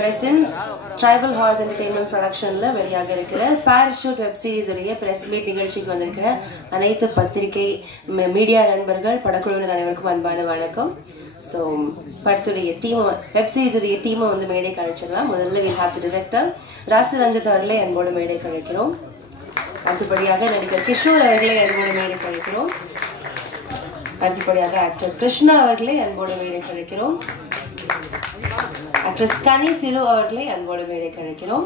presents Tribal Horse Entertainment Productionல வெளியாக இருக்கிற Parachute web series உடைய பிரஸ் மீட் நிகழ்ச்சிக்கு வந்திருக்கிற அனைத்து பத்திரிகை மீடியா நண்பர்கள் படக்குழுவினர் அனைவருக்கும் அன்பான வணக்கம். ஸோ படத்துடைய டீம் வெப் சீரிஸ் உடைய டீமை வந்து மேடை கழிச்சிடலாம். முதல்ல we have the director ராசி ரஞ்சித் அவர்களை அன்போடு மேடை கழிக்கிறோம். அடுத்தபடியாக நடிகர் கிஷோர் அவர்களை அன்போடு மேடை கழிக்கிறோம். அடுத்தபடியாக ஆக்டர் கிருஷ்ணா அவர்களை அன்போடு மேடை கழிக்கிறோம். ஆக்ட்ரஸ் கனி திரு அவர்களை அன்போடு மேடை கழிக்கிறோம்.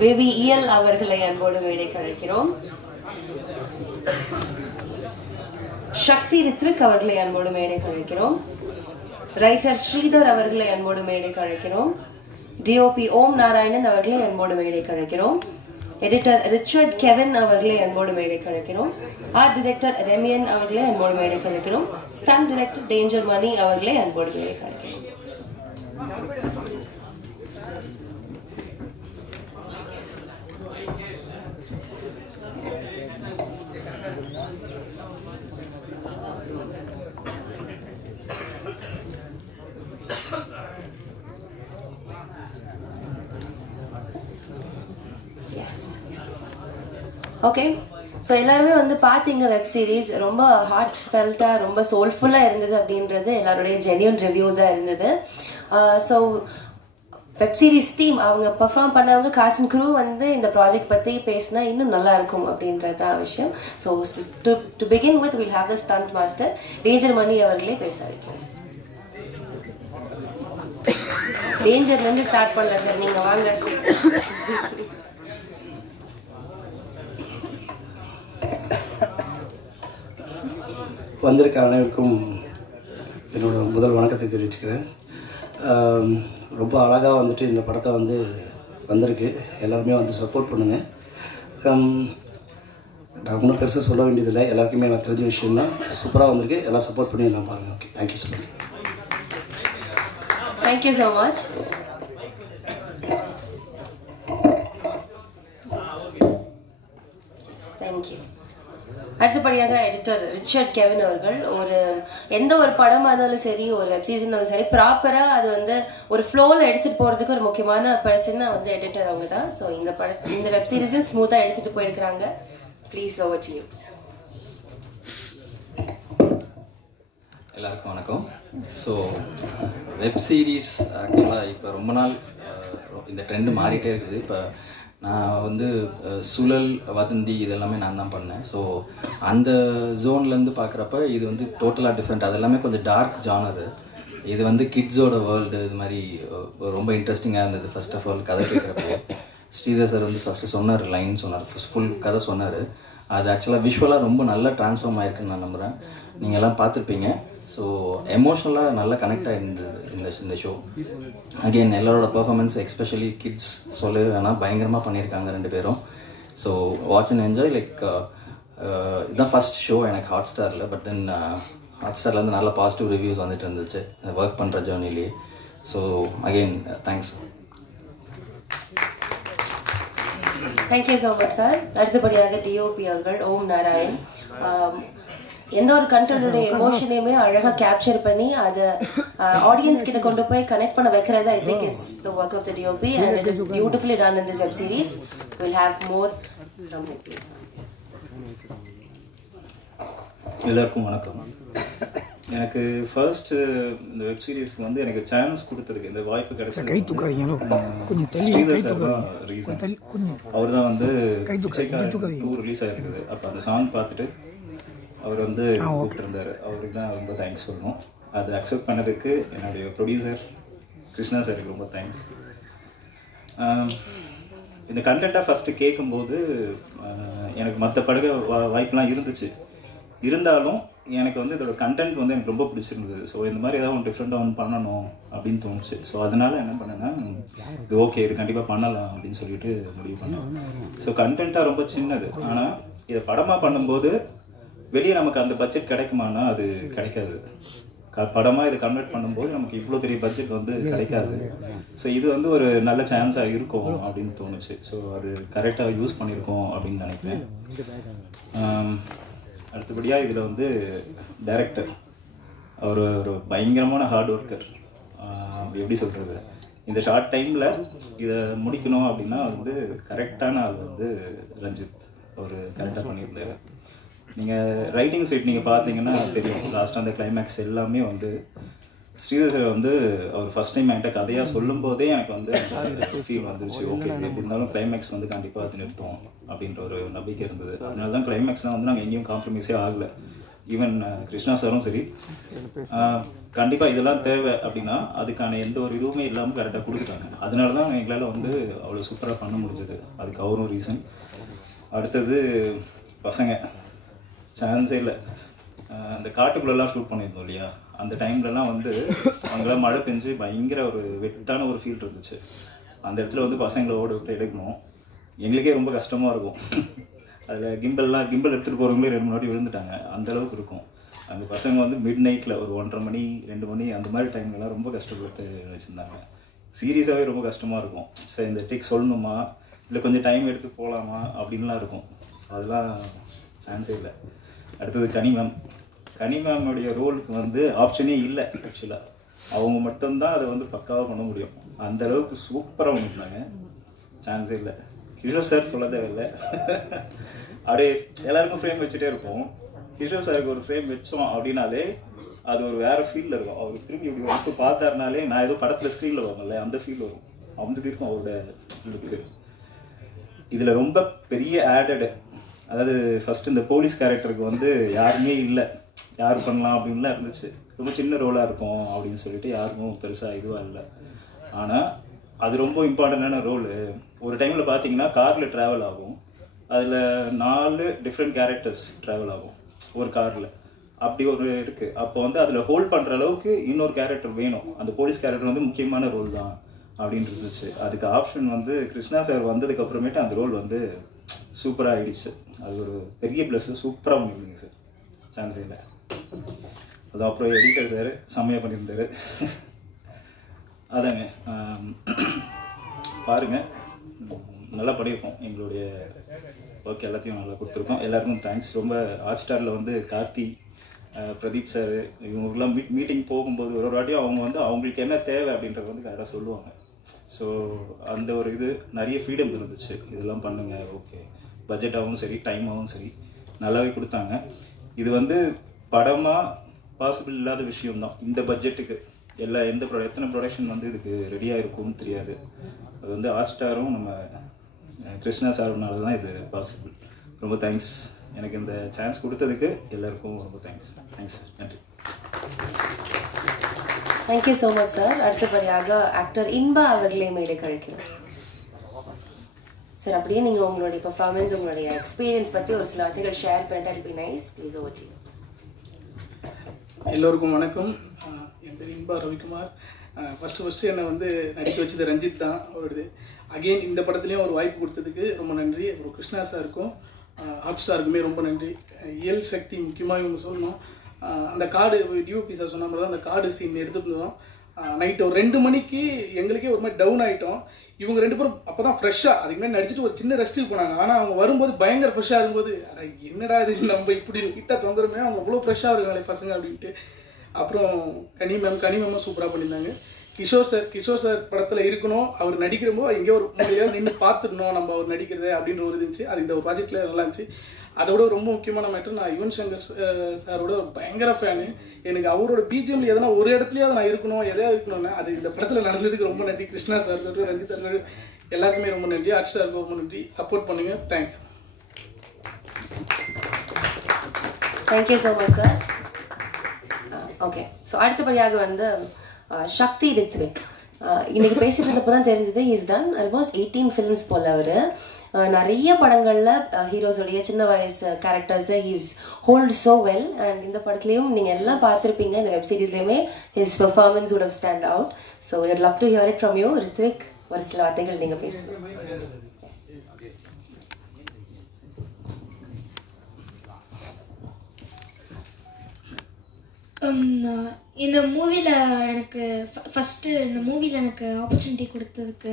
பேபி இயல் அவர்களை அன்போடு மேடை கழிக்கிறோம். சக்தி ரித்விக் அவர்களை அன்போடு மேடை கழிக்கிறோம். ரைட்டர் ஸ்ரீதர் அவர்களை அன்போடு மேடை கழிக்கிறோம். டிஓபி ஓம் நாராயணன் அவர்களை அன்போடு மேடை கழிக்கிறோம். எடிட்டர் ரிச்சர்ட் கெவின் அவர்களை அன்போடு மேடை கழிக்கிறோம். ஆர்ட் டைரக்டர் ரெமியன் அவர்களை அன்போடு மேடை கழிக்கிறோம். ஸ்டன் டைரக்டர் டேஞ்சர் மணி அவர்களை அன்போடு மேடை கழிக்கிறோம். ஓகே, ஸோ எல்லாருமே வந்து பார்த்தீங்க வெப் சீரிஸ் ரொம்ப ஹார்ட் ஃபெல்ட்டாக ரொம்ப சோல்ஃபுல்லாக இருந்தது அப்படின்றது எல்லாருடைய ஜென்யூன் ரிவ்யூஸாக இருந்தது. ஸோ வெப் சீரிஸ் டீம் அவங்க பெர்ஃபார்ம் பண்ணவங்க காஸ்ட் அண்ட் க்ரூ வந்து இந்த ப்ராஜெக்ட் பற்றி பேசினா இன்னும் நல்லா இருக்கும் அப்படின்றது தான் விஷயம். So to begin with will have the stunt master danger Mani அவர்களே பேச வைப்போம். டேஞ்சர்லேருந்து ஸ்டார்ட் பண்ணல சார், நீங்கள் வாங்க. வந்திருக்க அனைவருக்கும் என்னோட முதல் வணக்கத்தை தெரிவிச்சுக்கிறேன். ரொம்ப அழகாக வந்துட்டு இந்த படத்தை வந்து வந்திருக்கு. எல்லாருமே வந்து சப்போர்ட் பண்ணுங்கள். நான் ஒன்றும் பெருசாக சொல்ல வேண்டியதில்லை, எல்லாருக்குமே எனக்கு தெரிஞ்ச விஷயம்தான். சூப்பராக வந்திருக்கு, எல்லாம் சப்போர்ட் பண்ணி எல்லாம் பாருங்கள். Okay, thank you so much. Thank you so much. Thank you. அடுத்தபடியாக எடிட்டர் ரிச்சர்ட் கெவின் அவர்கள் எந்த ஒரு படமாக இருந்தாலும் சரி, ஒரு வெப் சீரிஸ் இருந்தாலும் சரி, ப்ராப்பராக அது வந்து ஒரு ஃப்ளோவில் எடுத்துகிட்டு போகிறதுக்கு ஒரு முக்கியமான பர்சன் வந்து எடிட்டர் அவங்க தான். ஸோ இந்த வெப் சீரிஸையும் ஸ்மூத்தாக எடுத்துகிட்டு போயிருக்கிறாங்க. Please over to you. எல்லாருக்கும் வணக்கம். ஸோ வெப் சீரிஸ் ஆக்சுவலாக இப்போ ரொம்ப நாள் இந்த ட்ரெண்டு மாறிட்டே இருக்குது. இப்போ நான் வந்து சுழல் வதந்தி இதெல்லாமே நான் தான் பண்ணேன். ஸோ அந்த ஜோன்லேருந்து பார்க்குறப்ப இது வந்து டோட்டலாக டிஃப்ரெண்ட். அது எல்லாமே கொஞ்சம் டார்க் ஜானர். இது வந்து கிட்ஸோட வேர்ல்டு இது மாதிரி ரொம்ப இன்ட்ரெஸ்டிங்காக இருந்தது. ஃபர்ஸ்ட் ஆஃப் ஆல் கதை கேட்குறப்போ ஸ்ரீதர் சார் வந்து ஃபஸ்ட்டு சொன்னார், லைன் சொன்னார், ஃபுல் கதை சொன்னார். அது ஆக்சுவலாக விஷுவலாக ரொம்ப நல்லா ட்ரான்ஸ்ஃபார்ம் ஆயிருக்குன்னு நான் நம்புகிறேன். நீங்கள் எல்லாம் பார்த்துருப்பீங்க. ஸோ எமோஷ்னலாக நல்லா கனெக்ட் ஆகிருந்தது இந்த ஷோ. அகெயின் எல்லாரோட பர்ஃபார்மன்ஸ் எஸ்பெஷலி கிட்ஸ் சொல்ல வேணால் பயங்கரமாக பண்ணியிருக்காங்க ரெண்டு பேரும். So watch and enjoy. Like இதுதான் ஃபஸ்ட் ஷோ எனக்கு ஹாட் ஸ்டாரில். பட் தென் ஹாட் ஸ்டார்லேருந்து நல்ல பாசிட்டிவ் ரிவ்யூஸ் வந்துட்டு இருந்துச்சு ஒர்க் பண்ணுற ஜேர்னிலேயே. So again thanks. Thank you so much sir. அடுத்தபடியாக டிஓபி அவர்கள் ஓம் நாராயண் எந்த ஒரு கண்டென்ட்டோட எமோஷனையுமே அழகாக கேப்சர் பண்ணி அதை ஆடியன்ஸ் கிட்ட கொண்டு போய் கனெக்ட் பண்ண வைக்கிறது I think is the work of the DOP and it is beautifully done in this web series. Will have more from him. எல்லாருக்கும் வணக்கம். எனக்கு ஃபர்ஸ்ட் இந்த வெப் சீரிஸ்க்கு வந்து எனக்கு சான்ஸ் கொடுத்ததுக்கு இந்த வாய்ப்பு கிடைச்சது ஸ்ரீதர் சார் தான் ரீசன். அவர் தான் வந்து 2 ரிலீஸ் ஆகிருக்குது. அப்போ அந்த சாங் பார்த்துட்டு அவர் வந்து கூப்பிட்டுருந்தார். அவருக்கு தான் ரொம்ப தேங்க்ஸ் சொல்லணும். அது அக்செப்ட் பண்ணதுக்கு என்னுடைய ப்ரொடியூசர் கிருஷ்ணா சாருக்கு ரொம்ப தேங்க்ஸ். இந்த கண்டென்ட்டாக ஃபஸ்ட்டு கேட்கும்போது எனக்கு மற்ற படகு வாய்ப்பெலாம் இருந்துச்சு. இருந்தாலும் எனக்கு வந்து இதோட கண்டென்ட் வந்து எனக்கு ரொம்ப பிடிச்சிருந்தது. ஸோ இந்த மாதிரி ஏதாவது ஒன்று டிஃப்ரெண்ட்டாக ஒன்று பண்ணணும் அப்படின்னு தோணுச்சு. ஸோ அதனால் என்ன பண்ணேன்னா, இது ஓகே, இது கண்டிப்பாக பண்ணலாம் அப்படின்னு சொல்லிட்டு முடிவு பண்ணேன். ஸோ கண்டென்ட்டாக ரொம்ப சின்னது. ஆனால் இதை படமாக பண்ணும்போது வெளியே நமக்கு அந்த பட்ஜெட் கிடைக்குமானா அது கிடைக்காது. படமாக இதை கன்வெர்ட் பண்ணும்போது நமக்கு இவ்வளோ பெரிய பட்ஜெட் வந்து கிடைக்காது. ஸோ இது வந்து ஒரு நல்ல சான்ஸாக இருக்கும் அப்படின்னு தோணுச்சு. ஸோ அது கரெக்டாக யூஸ் பண்ணியிருக்கோம் அப்படின்னு நினைக்கிறேன். அடுத்தபடியாக இதில் வந்து டைரக்டர் அவர் ஒரு பயங்கரமான ஹார்ட் ஒர்க்கர். எப்படி சொல்கிறது, இந்த ஷார்ட் டைமில் இதை முடிக்கணும் அப்படின்னா வந்து கரெக்டான ஆள் வந்து ரஞ்சித் அவர் கரெக்டாக பண்ணியிருந்தார். நீங்கள் ரைட்டிங் சைட் நீங்கள் பார்த்தீங்கன்னா தெரியும், லாஸ்ட்டாக அந்த கிளைமேக்ஸ் எல்லாமே வந்து ஸ்ரீதர் சார் வந்து அவர் ஃபஸ்ட் டைம் என்கிட்ட கதையாக சொல்லும் போதே எனக்கு வந்து ஃபீல் வந்துருச்சு. ஓகே, எப்படி இருந்தாலும் கிளைமேக்ஸ் வந்து கண்டிப்பாக அது நிறுத்தும் அப்படின்ற ஒரு நம்பிக்கை இருந்தது. அதனால தான் கிளைமேக்ஸ்லாம் வந்து நாங்கள் எங்கேயும் காம்ப்ரமைஸே ஆகலை. ஈவன் கிருஷ்ணா சாரும் சரி, கண்டிப்பாக இதெல்லாம் தேவை அப்படின்னா அதுக்கான எந்த ஒரு இதுவுமே இல்லாமல் கரெக்டாக கொடுத்துட்டாங்க. அதனால தான் எங்களால் வந்து அவ்வளோ சூப்பராக பண்ண முடிஞ்சது. அதுக்கு அவரும் ரீசன். அடுத்தது பசங்க சான்ஸே இல்லை. அந்த காட்டுக்குள்ளெல்லாம் ஷூட் பண்ணியிருந்தோம் இல்லையா, அந்த டைம்லலாம் வந்து அங்கெல்லாம் மழை பெஞ்சு பயங்கர ஒரு வெட்டான ஒரு ஃபீல் இருந்துச்சு. அந்த இடத்துல வந்து பசங்களை ஓட விட்டு எடுக்கணும், எங்களுக்கே ரொம்ப கஷ்டமாக இருக்கும். அதில் கிம்பல் எடுத்துகிட்டு போகிறவங்களே 2 வாட்டி விழுந்துட்டாங்க, அந்தளவுக்கு இருக்கும். அந்த பசங்க வந்து மிட் நைட்டில் ஒரு 1:30 மணி 2 மணி அந்த மாதிரி டைம்லலாம் ரொம்ப கஷ்டப்பட்டு வச்சுருந்தாங்க. சீரியஸாகவே ரொம்ப கஷ்டமாக இருக்கும். சரி, இந்த டேக் சொல்லணுமா இல்லை கொஞ்சம் டைம் எடுத்து போகலாமா அப்படின்லாம் இருக்கும். அதெல்லாம் சான்ஸே இல்லை. அடுத்தது கனி மேமுடைய ரோலுக்கு வந்து ஆப்ஷனே இல்லை. ஆக்சுவலாக அவங்க மட்டும்தான் அதை வந்து பக்காவாக பண்ண முடியும். அந்தளவுக்கு சூப்பராக பண்ணியிருந்தாங்க. சான்ஸே இல்லை. கிஷோர் சார் சொல்ல தேவையில்லை. அப்படியே எல்லாருக்கும் ஃப்ரேம் வச்சுட்டே இருப்போம். கிஷோர் சாருக்கு ஒரு ஃப்ரேம் வச்சோம் அப்படின்னாலே அது ஒரு வேறு ஃபீலில் இருக்கும். அவர் திரும்பி இப்படி வந்து பார்த்தாருனாலே நான் ஏதோ படத்தில் ஸ்க்ரீனில் வரும்ல அந்த ஃபீல் வரும். அப்படி இருக்கும் அவரோட லுக்கு. இதில் ரொம்ப பெரிய ஆடடு, அதாவது ஃபஸ்ட்டு இந்த போலீஸ் கேரக்டருக்கு வந்து யாருமே இல்லை, யார் பண்ணலாம் அப்படின்லாம் இருந்துச்சு. ரொம்ப சின்ன ரோலாக இருக்கும் அப்படின்னு சொல்லிட்டு யாருக்கும் பெருசாக இதுவாக இல்லை. ஆனால் அது ரொம்ப இம்பார்ட்டண்டான ரோலு. ஒரு டைமில் பார்த்தீங்கன்னா காரில் ட்ராவல் ஆகும், அதில் 4 டிஃப்ரெண்ட் கேரக்டர்ஸ் ட்ராவல் ஆகும் ஒரு காரில். அப்படி ஒரு இருக்குது. அப்போ வந்து அதில் ஹோல்ட் பண்ணுற அளவுக்கு இன்னொரு கேரக்டர் வேணும். அந்த போலீஸ் கேரக்டர் வந்து முக்கியமான ரோல் தான் அப்படின்னு இருந்துச்சு. அதுக்கு ஆப்ஷன் வந்து கிருஷ்ணா சார் வந்ததுக்கு அப்புறமேட்டு அந்த ரோல் வந்து சூப்பராக ஆகிடுச்சு. அது ஒரு பெரிய ப்ளஸ்ஸு. சூப்பராக பண்ணியிருந்தீங்க சார், சான்ஸே இல்லை. அது அப்புறம் எடிட்டர் சார் செம்மையாக பண்ணியிருந்தார். அதாங்க, பாருங்கள், நல்லா பண்ணியிருக்கோம். எங்களுடைய ஒர்க் எல்லாத்தையும் நல்லா கொடுத்துருக்கோம். எல்லாருக்கும் தேங்க்ஸ். ரொம்ப ஹாட்ஸ்டாரில் வந்து கார்த்தி, பிரதீப் சார் இவங்களுக்குலாம் மீட்டிங் போகும்போது ஒரு வாட்டியும் அவங்க வந்து அவங்களுக்கு என்ன தேவை அப்படின்றத வந்து கரெக்டாக சொல்லுவாங்க. ஸோ அந்த ஒரு இது நிறைய ஃப்ரீடம் இருந்துச்சு. இதெல்லாம் பண்ணுங்க, ஓகே, பட்ஜெட்டாகவும் சரி டைமாகவும் சரி நல்லாவே கொடுத்தாங்க. இது வந்து படமாக பாசிபிள் இல்லாத விஷயம்தான் இந்த பட்ஜெட்டுக்கு. எத்தனை ப்ரொடக்ஷன் வந்து இதுக்கு ரெடியாக இருக்கும்னு தெரியாது. அது வந்து ஹாட்ஸ்டாரும் நம்ம கிருஷ்ணா சார்னால தான் இது பாசிபிள். ரொம்ப தேங்க்ஸ். எனக்கு இந்த சான்ஸ் கொடுத்ததுக்கு எல்லாருக்கும் ரொம்ப தேங்க்ஸ். சார், நன்றி. Thank you so much sir. அடுத்தபடியாக ஆக்டர் இன்பா அவர்களே மேடை கழிக்கிறோம் சார். அப்படியே நீங்கள் உங்களுடைய பெர்ஃபார்மன்ஸ், உங்களுடைய எக்ஸ்பீரியன்ஸ் பற்றி ஒரு சில வார்த்தைகள் ஷேர் பண்ணிட்டு it be nice. Please over to you. எல்லோருக்கும் வணக்கம். என் பேர் இன்பா ரவிக்குமார். ஃபஸ்ட்டு என்னை வந்து நடிக்க வச்சது ரஞ்சித் தான். அவருடைய அகெயின் இந்த படத்துலேயும் ஒரு வாய்ப்பு கொடுத்ததுக்கு ரொம்ப நன்றி. அப்புறம் கிருஷ்ணா சாருக்கும் ஹாட்ஸ்டாருக்குமே ரொம்ப நன்றி. இயல் சக்தி முக்கியமாக இவங்க சொல்லணும். அந்த கார்டு டிஓபி சார் சொன்ன மாதிரி தான் அந்த கார்டு சீன் எடுத்துகிட்டு இருந்தோம். நைட்டு ஒரு 2 மணிக்கு எங்களுக்கே ஒரு மாதிரி டவுன் ஆகிட்டோம். இவங்க 2 பேரும் அப்போ தான் ஃப்ரெஷ்ஷாக அதுக்கு முன்னாடி நடிச்சுட்டு ஒரு சின்ன ரெஸ்ட்டுக்கு போனாங்க. ஆனால் அவங்க வரும்போது பயங்கர ஃப்ரெஷ்ஷாக இருக்கும்போது என்னடா இது நம்ம இப்படி கிட்ட தொங்குறமே, அவங்க அவ்வளோ ஃப்ரெஷ்ஷாக இருக்காங்களே பசங்க அப்படின்ட்டு. அப்புறம் கனி மேமும் சூப்பராக பண்ணியிருந்தாங்க. கிஷோர் சார் படத்தில் இருக்கணும், அவர் நடிக்கிறப்போ எங்கேயோ ஒரு மூலையாக நின்று பார்த்துடணும் நம்ம அவர் நடிக்கிறது அப்படின்ற ஒரு இருந்துச்சு. அது இந்த ஒரு ப்ராஜெக்டில் நல்லா இருந்துச்சு. அதோட ரொம்ப முக்கியமான மேட்டர், நான் யுவன் சங்கர் சாரோட பயங்கர ஃபேனு. எனக்கு அவரோட பிஜிஎம்ல எதனா ஒரு இடத்துலையாவது நான் இருக்கணும், எதையாவது இருக்கணும்னா அது இந்த படத்தில் நடந்ததுக்கு ரொம்ப நன்றி. கிருஷ்ணா சார், ரஞ்சித் சார் எல்லாருக்குமே ரொம்ப நன்றி. ஹாட்ஸ்டாருக்கு ரொம்ப நன்றி. சப்போர்ட் பண்ணுங்க. Thanks. Thank you so much sir. Okay, so அடுத்தபடியாக வந்து சக்தி ரித்விக். இன்னைக்கு பேசிட்டு இருந்தப்போ தான் தெரிஞ்சது ஹீஸ் டன் ஆல்மோஸ்ட் 18 ஃபிலிம்ஸ் போல். அவர் நிறைய படங்களில் ஹீரோஸோடைய சின்ன வயசு கேரக்டர்ஸை he's hold so well. And இந்த படத்துலையும் நீங்கள் எல்லாம் பார்த்துருப்பீங்க, இந்த வெப் சீரிஸ்லேயுமே his performance would have stand out. So would love to hear it from you. Rithvik, ஒரு சில வார்த்தைகள் நீங்கள் பேசுங்க. இந்த மூவியில் எனக்கு இந்த மூவியில் எனக்கு ஆப்பர்ச்சுனிட்டி கொடுத்ததுக்கு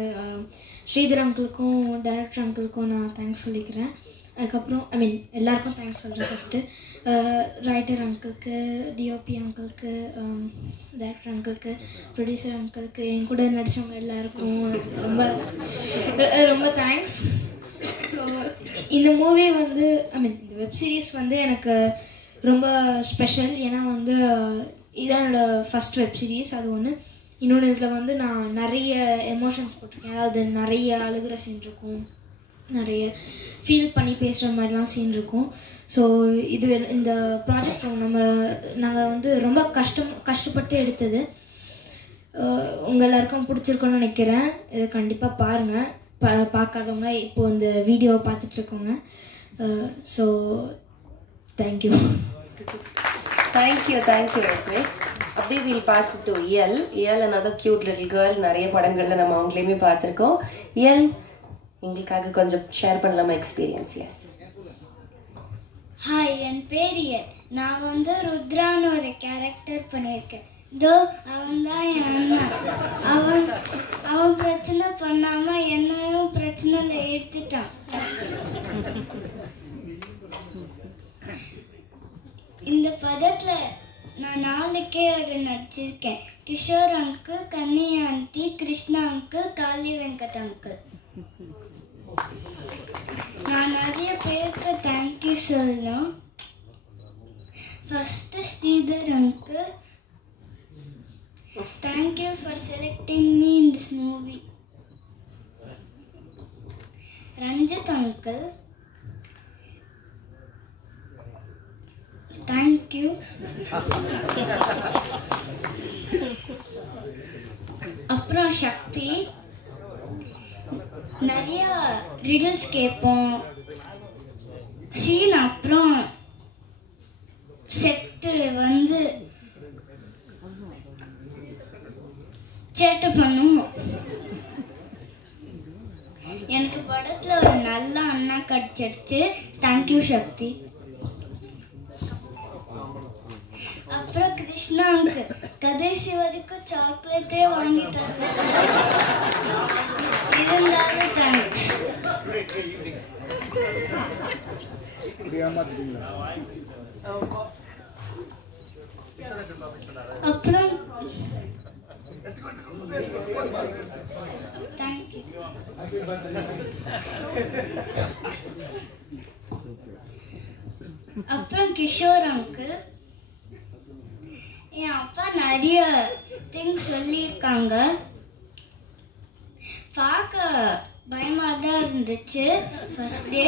ஸ்ரீதர் அங்கிளுக்கும் டைரக்டர் அங்கிளுக்கும் நான் தேங்க்ஸ் சொல்லிக்கிறேன். அதுக்கப்புறம் எல்லாருக்கும் தேங்க்ஸ் சொல்கிறேன். ஃபஸ்ட்டு ரைட்டர் அங்கிளுக்கு, டிஓபி அங்கிளுக்கு, டைரக்டர் அங்கிளுக்கு, ப்ரொடியூசர் அங்கிளுக்கு, என் கூட நடித்தவங்க எல்லாருக்கும் ரொம்ப ரொம்ப தேங்க்ஸ். ஸோ இந்த மூவி வந்து இந்த வெப் சீரிஸ் வந்து எனக்கு ரொம்ப ஸ்பெஷல். ஏன்னா வந்து இதான் என்னோடய ஃபஸ்ட் வெப் சீரிஸ், அது ஒன்று. இன்னொன்று இதில் வந்து நான் நிறைய எமோஷன்ஸ் போட்டிருக்கேன். அதாவது நிறைய அழுகிற சீன் இருக்கும், நிறைய ஃபீல் பண்ணி பேசுகிற மாதிரிலாம் சீன் இருக்கும். ஸோ இந்த ப்ராஜெக்ட் நாங்கள் வந்து ரொம்ப கஷ்டப்பட்டு எடுத்தது. உங்கள் எல்லாருக்கும் பிடிச்சிருக்கோன்னு நினைக்கிறேன். இது கண்டிப்பாக பாருங்கள். பார்க்காதவங்க இப்போது இந்த வீடியோவை பார்த்துட்ருக்கோங்க. So thank you. Thank you okay. அப்படியே will pass to Iyal. another cute little girl. நிறைய படங்களில் நம்ம அவங்களையுமே பார்த்துருக்கோம். இயல், எங்களுக்காக கொஞ்சம் ஷேர் பண்ணலாமா எக்ஸ்பீரியன்ஸ்? எஸ். ஹாய், என் பேர் இயல். நான் வந்து ருத்ரான்னு ஒரு கேரக்டர் பண்ணியிருக்கேன். இதோ அவன் தான் என் அண்ணன். அவன் பிரச்சனை பண்ணாமல் என்னையும் பிரச்சனையில் எடுத்துட்டான். இந்த படத்தில் நான் 4 நடிச்சிருக்கேன். Kishore uncle, Kanni aunty, Krishna uncle, Kali Venkat uncle. நான் நிறைய பேருக்கு தேங்க்யூ சொல்லணும். First Sridhar uncle, thank you for selecting me in this movie. Ranjith uncle, thank you. அப்புறம் சக்தி, நிறைய ரிடல்ஸ் கேட்போம் சீன். அப்புறம் செட்டு வந்து சேட்டை பண்ணுவோம். எனக்கு படத்தில் ஒரு நல்ல அண்ணா கிடைச்சிருச்சு. தேங்க்யூ சக்தி. அப்புறம் கிருஷ்ணாவுக்கு கடைசி வரைக்கும் சாக்லேட்டே வாங்கி தரேன். இருந்தாலும் தேங்க்ஸ். அப்புறம் தேங்க்யூ. அப்புறம் கிஷோர் அங்கிள், என் அப்பா நிறைய திங்ஸ் சொல்லியிருக்காங்க. பார்க்க பயமாக தான் இருந்துச்சு ஃபர்ஸ்ட் டே,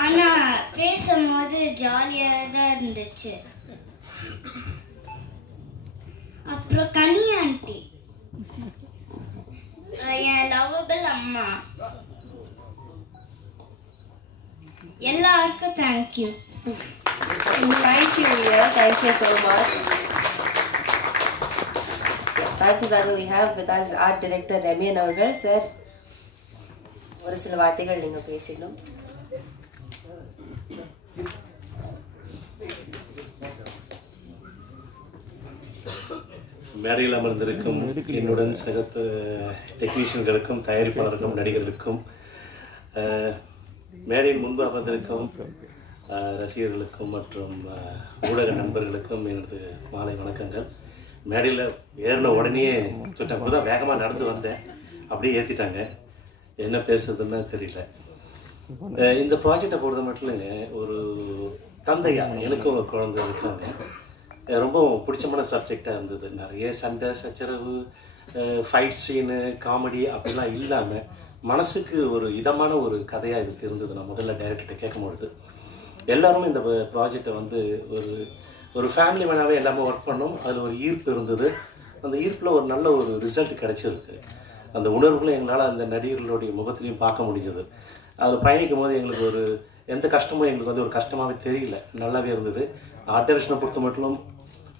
ஆனால் பேசும்போது ஜாலியாக தான் இருந்துச்சு. அப்புறம் கனி ஆண்டி, என் லவ்வபிள் அம்மா. எல்லாருக்கும் தேங்க்யூ. Thank you so much. அடுத்ததாக we have with us art director ரம்யன் அவர்கள். சார், ஒரு சில வார்த்தைகள் நீங்கள் பேசணும். மேடையில் அமர்ந்திருக்கும் என்னுடன் சக டெக்னீஷியன்களுக்கும், தயாரிப்பாளர்களுக்கும், நடிகர்களுக்கும், மேடையின் முன்பு அமர்ந்திருக்கும் ரசிகர்களுக்கும் மற்றும் ஊடக நண்பர்களுக்கும் எனது மாலை வணக்கங்கள். மேடையில் ஏறின உடனே சொல்லிட்டேன், கூட தான் வேகமாக நடந்து வந்தேன், அப்படியே ஏற்றிட்டாங்க. என்ன பேசுறதுன்னு தெரியல. இந்த ப்ராஜெக்டை பொறுத்த மட்டும் இல்லைங்க, ஒரு தந்தையா எனக்கும் ஒரு குழந்தை இருக்காங்க. ரொம்ப பிடிச்சமான சப்ஜெக்டாக இருந்தது. நிறைய சண்டை சச்சரவு, ஃபைட் சீனு, காமெடி அப்படிலாம் இல்லாமல் மனசுக்கு ஒரு இதமான ஒரு கதையாக இது இருந்தது. நான் முதல்ல டைரக்டர்கிட்ட கேட்கும்பொழுது எல்லாருமே இந்த ப்ராஜெக்டை வந்து ஒரு ஃபேமிலி மேனாகவே எல்லாமே ஒர்க் பண்ணோம். அதில் ஒரு ஈர்ப்பு இருந்தது. அந்த ஈர்ப்பில் ஒரு நல்ல ஒரு ரிசல்ட் கிடச்சிருக்கு. அந்த உணர்வுகளும் எங்களால் அந்த நடிகர்களுடைய முகத்திலையும் பார்க்க முடிஞ்சது. அதில் பயணிக்கும் போது எங்களுக்கு ஒரு எந்த கஷ்டமும் எங்களுக்கு வந்து ஒரு கஷ்டமாகவே தெரியல, நல்லாவே இருந்தது. ஆர்ட் டைரக்ஷனை பொறுத்த மட்டும்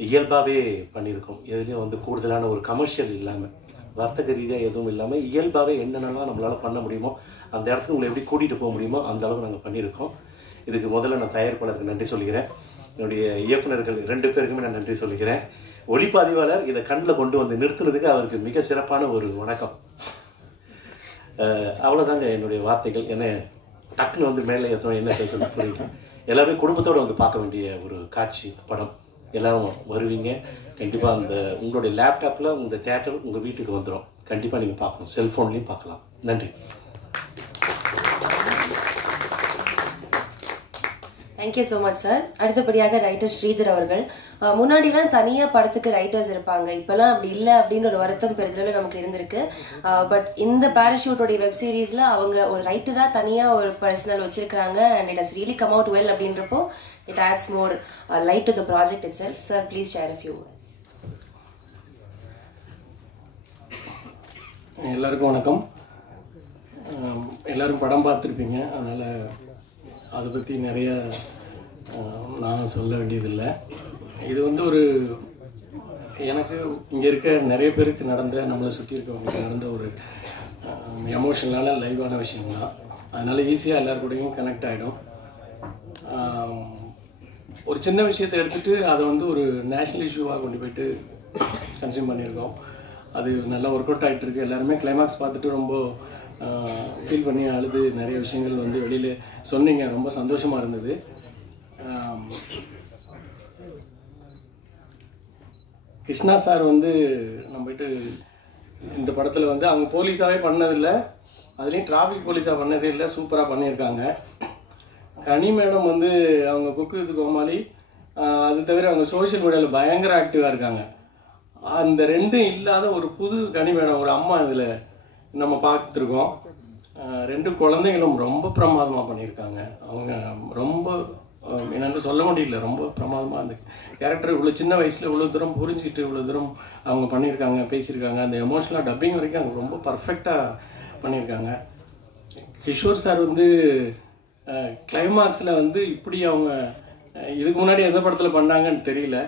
இயல்பாகவே பண்ணியிருக்கோம். எதுலேயும் வந்து கூடுதலான ஒரு கமர்ஷியல் இல்லாமல், வர்த்தக ரீதியாக எதுவும் இல்லாமல் இயல்பாகவே என்னென்னலாம் நம்மளால் பண்ண முடியுமோ, அந்த இடத்துக்கு உங்களை எப்படி கூட்டிகிட்டு போக முடியுமோ அந்த அளவுக்கு நாங்கள் பண்ணியிருக்கோம். இதுக்கு முதல்ல நான் தயாரிப்பாளருக்கு நன்றி சொல்லிக்கிறேன். என்னுடைய இயக்குநர்கள் 2 பேருக்குமே நான் நன்றி சொல்லிக்கிறேன். ஒளிப்பதிவாளர் இதை கண்ணில் கொண்டு வந்து நிறுத்துறதுக்கு அவருக்கு மிக சிறப்பான ஒரு வணக்கம். அவ்வளோதாங்க என்னுடைய வார்த்தைகள். என்ன டக்குன்னு வந்து மேலே ஏற்றோம் என்ன பேசுறது புரியல. எல்லாருமே குடும்பத்தோடு வந்து பார்க்க வேண்டிய ஒரு காட்சி படம். எல்லோரும் வருவீங்க கண்டிப்பாக. அந்த உங்களுடைய லேப்டாப்பில் இந்த தியேட்டர் உங்கள் வீட்டுக்கு வந்துடும். கண்டிப்பாக நீங்கள் பார்க்கணும், செல்ஃபோன்லேயும் பார்க்கலாம். நன்றி. Thank you so much sir. அடுத்தபடியாக ரைட்டர் ஸ்ரீதர் அவர்கள். முன்னாடிலாம் தனியாக படத்துக்கு ரைட்டர்ஸ் இருப்பாங்க, இப்போலாம் அப்படி இல்லை அப்படின்னு ஒரு வருத்தம் பெருதளவு நமக்கு இருந்திருக்கு. பட் இந்த பேராஷூட்டோடைய வெப் சீரிஸில் அவங்க ஒரு ரைட்டராக தனியாக ஒரு பர்சனல் வச்சிருக்காங்க. And it has really come out well அப்படின்றப்போ it adds more light to the project itself. Sir please share a few words. எல்லாருக்கும் வணக்கம். எல்லோரும் படம் பார்த்துருப்பீங்க, அதனால் அதை பற்றி நிறைய நான் சொல்ல வேண்டியதில்லை. இது வந்து ஒரு எனக்கு இங்கே இருக்க நிறைய பேருக்கு நடந்த, நம்மளை சுற்றி இருக்கவங்களுக்கு நடந்த ஒரு எமோஷனலான லைவான விஷயம்தான். அதனால் ஈஸியாக எல்லாருக்கூடையும் கனெக்ட் ஆகிடும். ஒரு சின்ன விஷயத்தை எடுத்துகிட்டு அதை வந்து ஒரு நேஷ்னல் இஷ்யூவாக கொண்டு போயிட்டு கன்சியூம் பண்ணியிருக்கோம். அது நல்லா ஒர்க் அவுட் ஆகிட்டு இருக்கு. எல்லாருமே கிளைமாக்ஸ் பார்த்துட்டு ரொம்ப ஃபீல் பண்ணி அழுது நிறைய விஷயங்கள் வந்து வெளியில் சொன்னீங்க. ரொம்ப சந்தோஷமாக இருந்தது. கிருஷ்ணா சார் வந்து நம்ம போயிட்டு இந்த படத்தில் வந்து அவங்க போலீஸாகவே பண்ணதில்லை, அதுலேயும் டிராஃபிக் போலீஸாக பண்ணதே இல்லை, சூப்பராக பண்ணியிருக்காங்க. கனி மேடம் வந்து அவங்க குக்கு வித் கோமாளி, அது தவிர அவங்க சோஷியல் மீடியாவில் பயங்கர ஆக்டிவாக இருக்காங்க. அந்த ரெண்டும் இல்லாத ஒரு புது கனி மேடம், ஒரு அம்மா இதில் நம்ம பார்த்துருக்கோம். ரெண்டு குழந்தைங்களும் ரொம்ப பிரமாதமாக பண்ணியிருக்காங்க. அவங்க ரொம்ப என்னென்னு சொல்ல முடியல, ரொம்ப பிரமாதமாக அந்த கேரக்டர் இவ்வளோ சின்ன வயசில் இவ்வளோ தூரம் புரிஞ்சுக்கிட்டு இவ்வளோ தூரம் அவங்க பண்ணியிருக்காங்க, பேசியிருக்காங்க. அந்த எமோஷனலாக டப்பிங் வரைக்கும் அவங்க ரொம்ப பர்ஃபெக்டாக பண்ணியிருக்காங்க. கிஷோர் சார் வந்து கிளைமாக்ஸில் வந்து இப்படி அவங்க இதுக்கு முன்னாடி எந்த படத்தில் பண்ணாங்கன்னு தெரியல,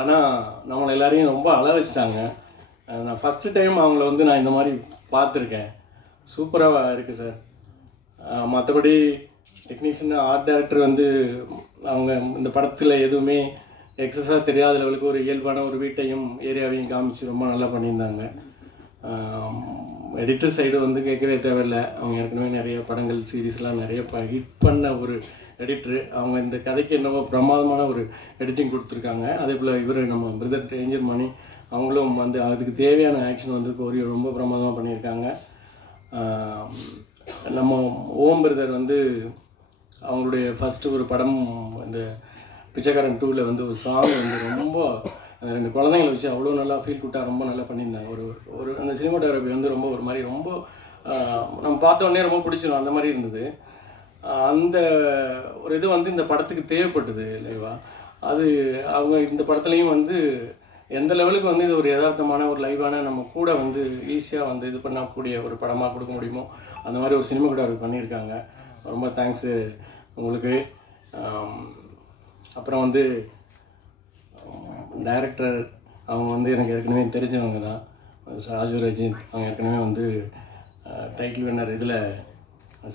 ஆனால் நம்மளை எல்லாரையும் ரொம்ப அழ வச்சிட்டாங்க. நான் ஃபஸ்ட்டு டைம் அவங்கள வந்து நான் இந்த மாதிரி பார்த்துருக்கேன். சூப்பராக இருக்குது சார். மற்றபடி டெக்னீஷியன், ஆர்ட் டைரக்டர் வந்து அவங்க இந்த படத்தில் எதுவுமே எக்ஸஸாக தெரியாத லெவலுக்கு ஒரு இயல்பான ஒரு வீட்டையும் ஏரியாவையும் காமிச்சு ரொம்ப நல்லா பண்ணியிருந்தாங்க. எடிட்டர் சைடு வந்து கேட்கவே தேவையில்லை. அவங்க ஏற்கனவே நிறைய படங்கள் சீரீஸ்லாம் நிறைய ஹிட் பண்ண ஒரு எடிட்ரு. அவங்க இந்த கதைக்கு என்னவோ பிரமாதமான ஒரு எடிட்டிங் கொடுத்துருக்காங்க. அதே போல் இவர் நம்ம பிரதர் ரேஞ்சர் மணி அவங்களும் வந்து அதுக்கு தேவையான ஆக்ஷன் வந்து கோரியோ ரொம்ப பிரமாதமாக பண்ணியிருக்காங்க. நம்ம ஓம் பிரதர் வந்து அவங்களுடைய ஃபஸ்ட்டு ஒரு படம் இந்த பிச்சைக்காரன் 2ல் வந்து ஒரு சாங் வந்து ரொம்ப அந்த ரெண்டு குழந்தைங்களை வச்சு அவ்வளோ நல்லா ஃபீல் குட்டாக ரொம்ப நல்லா பண்ணியிருந்தாங்க. ஒரு அந்த சினிமாட்டோகிராஃபி வந்து ரொம்ப ஒரு மாதிரி ரொம்ப நம்ம பார்த்தோன்னே ரொம்ப பிடிச்சிடும் அந்த மாதிரி இருந்தது. அந்த ஒரு இது வந்து இந்த படத்துக்கு தேவைப்பட்டது லைவா. அது அவங்க இந்த படத்துலையும் வந்து எந்த லெவலுக்கு வந்து இது ஒரு யதார்த்தமான ஒரு லைவான நம்ம கூட வந்து ஈஸியாக வந்து இது பண்ணக்கூடிய ஒரு படமாக கொடுக்க முடியுமோ அந்த மாதிரி ஒரு சினிமாட்டோகிராஃபி பண்ணியிருக்காங்க. ரொம்ப தேங்க்ஸு உங்களுக்கு. அப்புறம் வந்து டைரக்டர் அவங்க வந்து எனக்கு ஏற்கனவே தெரிஞ்சவங்க தான். ராஜு ரஜித் அவங்க ஏற்கனவே வந்து டைட்டில் வின்னர் இதில்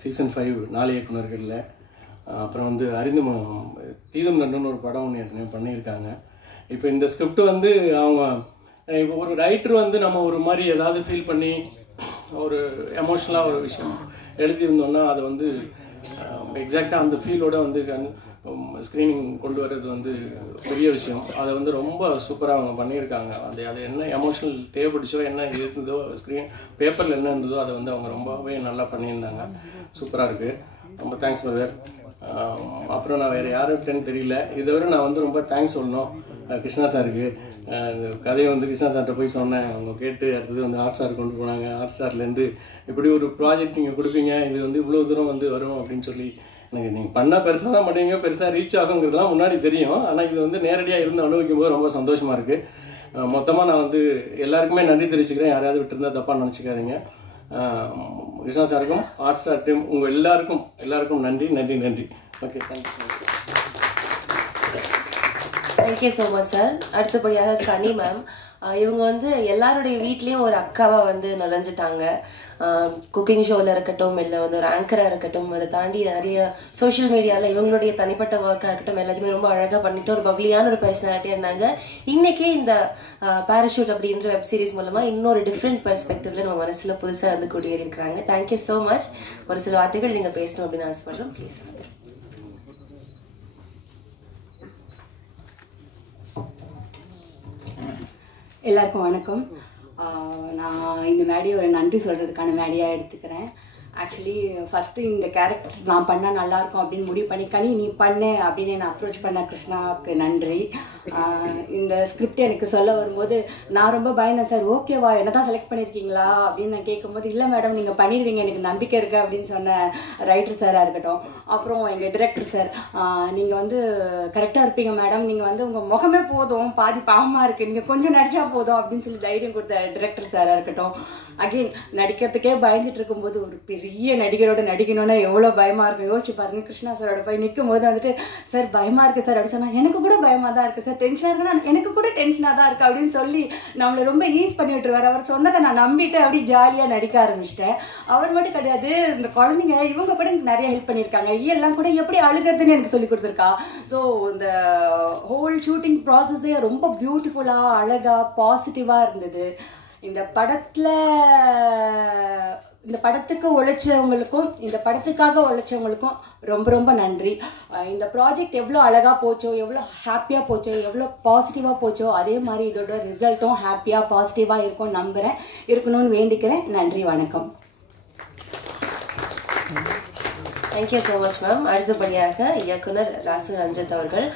சீசன் 5 4 இயக்குனர்களில். அப்புறம் வந்து தீதும் நண்டுன்னு ஒரு படம் ஒன்று ஏற்கனவே பண்ணியிருக்காங்க. இப்போ இந்த ஸ்கிரிப்ட் வந்து அவங்க இப்போ ஒரு ரைட்டர் வந்து நம்ம ஒரு மாதிரி ஏதாவது ஃபீல் பண்ணி ஒரு எமோஷ்னலாக ஒரு விஷயம் எழுதியிருந்தோம்னா அதை வந்து எக்ஸாக்டாக அந்த ஃபீலோட வந்து ஸ்க்ரீனிங் கொண்டு வர்றது வந்து பெரிய விஷயம். அதை வந்து ரொம்ப சூப்பராக அவங்க பண்ணியிருக்காங்க. அது என்ன எமோஷனல் தேவைப்பட்டுச்சோ, என்ன இருந்ததோ, ஸ்க்ரீன் பேப்பரில் என்ன இருந்ததோ அதை வந்து அவங்க ரொம்பவே நல்லா பண்ணியிருந்தாங்க. சூப்பராக இருக்குது. ரொம்ப தேங்க்ஸ் பிரதர். அப்புறம் நான் வேறு யாருன்னு தெரியல. இதுவரை நான் வந்து ரொம்ப தேங்க்ஸ் சொல்லணும் கிருஷ்ணா சாருக்கு. இந்த கதையை வந்து கிருஷ்ணா சார்கிட்ட போய் சொன்னேன். அவங்க கேட்டு அடுத்தது வந்து ஹாட் ஸ்டார் கொண்டு போனாங்க. ஹாட் ஸ்டார்லேருந்து இப்படி ஒரு ப்ராஜெக்ட் நீங்கள் கொடுப்பீங்க, இது வந்து இவ்வளோ தூரம் வந்து வரும் அப்படின்னு சொல்லி எனக்கு நீங்கள் பண்ணால் பெருசாக தான் பண்ணுவீங்க, பெருசாக ரீச் ஆகுங்கிறதுலாம் முன்னாடி தெரியும். ஆனால் இது வந்து நேரடியாக இருந்து அனுபவிக்கும் போது ரொம்ப சந்தோஷமாக இருக்குது. மொத்தமாக நான் வந்து எல்லாருக்குமே நன்றி தெரிவிச்சுக்கிறேன். யாரையாவது விட்டுருந்தா தப்பாக நினச்சிக்காதீங்க. கிருஷ்ணா சாருக்கும் ஹாட் ஸ்டார் டீம் உங்கள் எல்லாருக்கும் நன்றி நன்றி நன்றி. Okay, thank you. Thank you so much sir. அடுத்தபடியாக கனி மேம். இவங்க வந்து எல்லாருடைய வீட்லேயும் ஒரு அக்காவாக வந்து நுழைஞ்சிட்டாங்க. குக்கிங் ஷோவில் இருக்கட்டும், இல்லை வந்து ஒரு ஆங்கராக இருக்கட்டும், அதை தாண்டி நிறைய சோஷியல் மீடியாவில் இவங்களுடைய தனிப்பட்ட ஒர்க்காக இருக்கட்டும், எல்லாத்தையுமே ரொம்ப அழகாக பண்ணிட்டு ஒரு பப்ளியான ஒரு பர்சனாலிட்டியாக இருந்தாங்க. இன்னைக்கே இந்த பேராஷூட் அப்படின்ற வெப் சீரிஸ் மூலமாக இன்னொரு டிஃப்ரெண்ட் பெர்ஸ்பெக்டிவ்ல நம்ம மனசில் புதுசாக வந்து குடியேறி இருக்கிறாங்க. Thank you so much. ஒரு சில வார்த்தைகள் நீங்கள் பேசணும் அப்படின்னு ஆசைப்படுறோம். ப்ளீஸ். எல்லாருக்கும் வணக்கம். நான் இந்த மேடையை ஒரு நன்றி சொல்கிறதுக்கான மேடையாக எடுத்துக்கிறேன். ஆக்சுவலி ஃபஸ்ட்டு இந்த கேரக்டர் நான் பண்ணால் நல்லாயிருக்கும் அப்படின்னு முடிவு பண்ணி கனி நீ பண்ணு அப்படின்னு என்னை அப்ரோச் பண்ண கிருஷ்ணாவுக்கு நன்றி. இந்த ஸ்கிரிப்ட் எனக்கு சொல்ல வரும்போது நான் ரொம்ப பயந்தேன். சார் ஓகேவா, என்ன தான் செலக்ட் பண்ணியிருக்கீங்களா அப்படின்னு நான் கேட்கும்போது, இல்லை மேடம் நீங்கள் பண்ணிடுவீங்க, எனக்கு நம்பிக்கை இருக்குது அப்படின்னு சொன்ன ரைட்டர் சாராக இருக்கட்டும். அப்புறம் எங்கள் டிரெக்டர் சார், நீங்கள் வந்து கரெக்டாக இருப்பீங்க மேடம், நீங்கள் வந்து உங்கள் முகமே போதும், பாதி பாவமாக இருக்குது, நீங்கள் கொஞ்சம் நடிச்சா போதும் அப்படின்னு சொல்லி தைரியம் கொடுத்த டிரெக்டர் சாராக இருக்கட்டும். அகெயின் நடிக்கிறதுக்கே பயந்துட்டு இருக்கும்போது ஒரு பெரிய நடிகரோட நடிக்கணும்னா எவ்வளோ பயமாக இருக்கும் யோசிச்சு பாருங்க. கிருஷ்ணா சாரோட போய் நிற்கும் போது வந்துட்டு சார் பயமாக இருக்குது சார் அப்படின்னு சொன்னால் எனக்கு கூட பயமாக தான் இருக்குது சார், டென்ஷனாக இருக்குன்னா எனக்கு கூட டென்ஷனாக தான் இருக்குது அப்படின்னு சொல்லி நம்மளை ரொம்ப ஈஸ் பண்ணி விட்டுருவார். அவர் சொன்னதை நான் நம்பிட்டு அப்படி ஜாலியாக நடிக்க ஆரம்பிச்சிட்டேன். அவர் மட்டும் கிடையாது, இந்த குழந்தைங்க இவங்க கூட எனக்கு நிறைய ஹெல்ப் பண்ணியிருக்காங்க. எல்லாம் கூட எப்படி அழுகிறதுன்னு எனக்கு சொல்லி கொடுத்துருக்கா. ஸோ இந்த ஹோல் ஷூட்டிங் ப்ராசஸே ரொம்ப பியூட்டிஃபுல்லாக அழகாக பாசிட்டிவாக இருந்தது. இந்த படத்துக்கு உழைச்சவங்களுக்கும் இந்த படத்துக்காக உழைச்சவங்களுக்கும் ரொம்ப ரொம்ப நன்றி. இந்த ப்ராஜெக்ட் எவ்வளோ அழகாக போச்சோ, எவ்வளோ ஹாப்பியாக போச்சோ, எவ்வளோ பாசிட்டிவாக போச்சோ, அதே மாதிரி இதோட ரிசல்ட்டும் ஹாப்பியாக பாசிட்டிவாக இருக்கும் நம்புகிறேன், இருக்கணும்னு வேண்டிக்கிறேன். நன்றி, வணக்கம். Thank you so much ma'am. அடுத்தபடியாக இயக்குனர் ராசு ரஞ்சித் அவர்கள்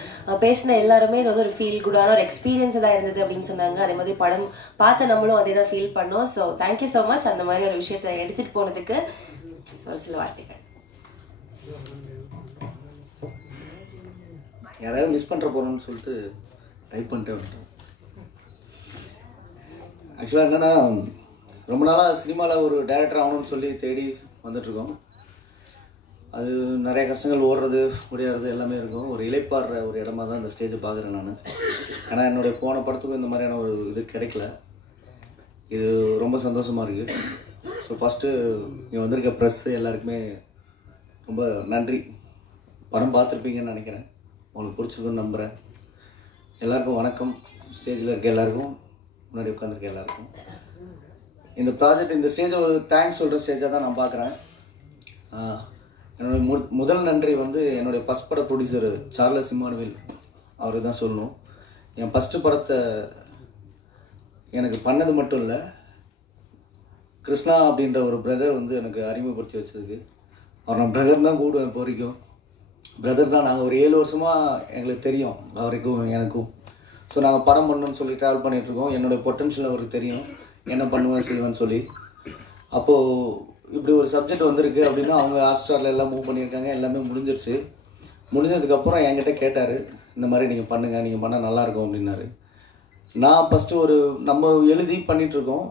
பேசின எல்லாருமே இது வந்து ஒரு ஃபீல் குடான ஒரு எக்ஸ்பீரியன்ஸ் தான் இருந்தது அப்படின்னு சொன்னாங்க. அதே மாதிரி படம் பார்த்து நம்மளும் அதே தான் ஃபீல் பண்ணோம். ஸோ தேங்க்யூ ஸோ மச் அந்த மாதிரி ஒரு விஷயத்தை எடுத்துகிட்டு போனதுக்கு. ஒரு சில வார்த்தைகள். யாராவது மிஸ் பண்ணுற போகிறோம்னு சொல்லிட்டு டைப் பண்ணிட்டே வந்துட்டோம். ஆக்சுவலாக என்னென்னா ரொம்ப நாளாக சினிமாவில் ஒரு டைரக்டர் ஆகணும்னு சொல்லி தேடி வந்துட்ருக்கோம். அது நிறைய கஷ்டங்கள் ஓடுறது முடியாது எல்லாமே இருக்கும். ஒரு இளைப்பாடுற ஒரு இடமா தான் இந்த ஸ்டேஜை பார்க்குறேன் நான். ஏன்னா என்னுடைய போன படத்துக்கும் இந்த மாதிரியான ஒரு இது கிடைக்கல. இது ரொம்ப சந்தோஷமாக இருக்குது. ஸோ ஃபஸ்ட்டு இங்கே வந்திருக்க ப்ரெஸ்ஸு எல்லாருக்குமே ரொம்ப நன்றி. படம் பார்த்துருப்பீங்கன்னு நினைக்கிறேன், உங்களுக்கு பிடிச்சிருக்குன்னு நம்புகிறேன். எல்லாருக்கும் வணக்கம். ஸ்டேஜில் இருக்க எல்லாருக்கும், முன்னாடி உட்காந்துருக்க எல்லாருக்கும். இந்த ப்ராஜெக்ட் இந்த ஸ்டேஜை ஒரு தேங்க்ஸ் சொல்கிற ஸ்டேஜாக தான் நான் பார்க்குறேன். என்னுடைய முதல் நன்றி வந்து என்னுடைய ஃபஸ்ட் பட ப்ரொடியூசர் சார்லஸ் இமானுவேல் அவருக்கு தான் சொல்லணும். என் ஃபஸ்ட்டு படத்தை எனக்கு பண்ணது மட்டும் இல்லை, கிருஷ்ணா அப்படின்ற ஒரு பிரதர் வந்து எனக்கு அறிமுகப்படுத்தி வச்சதுக்கு அவர் நான் பிரதர் தான் கூடுவேன். இப்போ வரைக்கும் பிரதர் தான். நாங்கள் ஒரு 7 வருஷமாக எங்களுக்கு தெரியும் அவருக்கும் எனக்கும். ஸோ நாங்கள் படம் பண்ணணும்னு சொல்லி ட்ராவல் பண்ணிகிட்ருக்கோம். என்னுடைய பொட்டன்ஷியல் அவருக்கு தெரியும், என்ன பண்ணுவேன் செய்வேன்னு சொல்லி. அப்போது இப்படி ஒரு சப்ஜெக்ட் வந்திருக்கு அப்படின்னா அவங்க ஹாட்ஸ்டாரில் எல்லாம் மூவ் பண்ணியிருக்காங்க, எல்லாமே முடிஞ்சிருச்சு. முடிஞ்சதுக்கப்புறம் என்கிட்ட கேட்டார், இந்த மாதிரி நீங்கள் பண்ணுங்கள், நீங்கள் பண்ணால் நல்லாயிருக்கும் அப்படின்னாரு. நான் ஃபஸ்ட்டு ஒரு நம்ம எழுதி பண்ணிகிட்ருக்கோம்.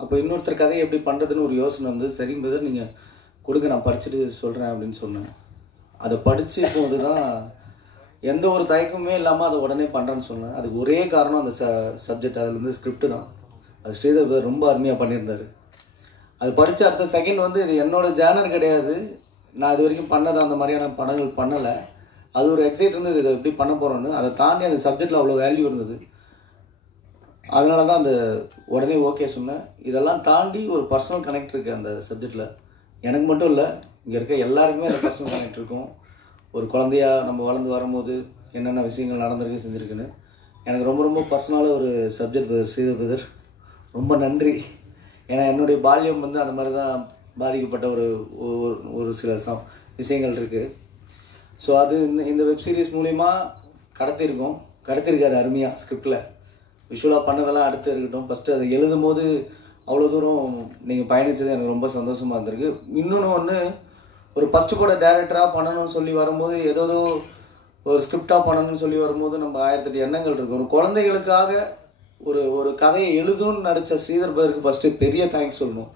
அப்போ இன்னொருத்தர் கதையை எப்படி பண்ணுறதுன்னு ஒரு யோசனை வந்து, சரி பிரதர் நீங்கள் கொடுங்க நான் படிச்சுட்டு சொல்கிறேன் அப்படின்னு சொன்னேன். அதை படித்து போது தான் எந்த ஒரு தயக்கமே இல்லாமல் அதை உடனே பண்ணுறேன்னு சொன்னேன். அதுக்கு ஒரே காரணம் அந்த சப்ஜெக்ட், அதுலேருந்து ஸ்கிரிப்டு தான். அது ஸ்ரீதர் ரொம்ப அருமையாக பண்ணியிருந்தார். அது படித்த அடுத்த செகண்ட் வந்து இது என்னோடய ஜேனர் கிடையாது, நான் இது வரைக்கும் பண்ணதை அந்த மாதிரியான படங்கள் பண்ணலை. அது ஒரு எக்ஸைட் இருந்தது, இதை எப்படி பண்ண போகிறோன்னு. அதை தாண்டி அந்த சப்ஜெக்டில் அவ்வளோ வேல்யூ இருந்தது. அதனால தான் அந்த உடனே ஓகே சொன்னேன். இதெல்லாம் தாண்டி ஒரு பர்சனல் கனெக்ட் இருக்குது அந்த சப்ஜெக்டில். எனக்கு மட்டும் இல்லை, இங்கே இருக்க எல்லாருக்குமே அந்த பர்சனல் கனெக்ட் இருக்கும். ஒரு குழந்தையா நம்ம வளர்ந்து வரும்போது என்னென்ன விஷயங்கள் நடந்திருக்கு செஞ்சுருக்குன்னு எனக்கு ரொம்ப ரொம்ப பர்சனலாக ஒரு சப்ஜெக்ட் ஸ்ரீதர் பிரதர், ரொம்ப நன்றி. ஏன்னா என்னுடைய பால்யம் வந்து அந்த மாதிரி தான் பாதிக்கப்பட்ட ஒரு சில விஷயங்கள் இருக்குது. ஸோ அது இந்த வெப் சீரிஸ் மூலிமா கடத்திருக்காரு அருமையாக. ஸ்கிரிப்டில் விஷுவலாக பண்ணதெல்லாம் அடுத்து இருக்கட்டும். ஃபஸ்ட்டு அதை எழுதும் போது அவ்வளோ தூரம் நீங்கள் பயணித்தது எனக்கு ரொம்ப சந்தோஷமாக இருந்திருக்கு. இன்னொன்று ஒன்று, ஒரு ஃபஸ்ட்டு பட டேரக்டராக பண்ணணும்னு சொல்லி வரும்போது ஏதோ ஒரு ஸ்கிரிப்டாக பண்ணணும்னு சொல்லி வரும்போது நம்ம 1008 எண்ணங்கள் இருக்குது. ஒரு குழந்தைகளுக்காக ஒரு கதையை எழுதுன்னு நடித்த ஸ்ரீதர் பிரதருக்கு ஃபஸ்ட்டு பெரிய தேங்க்ஸ் சொல்லணும்.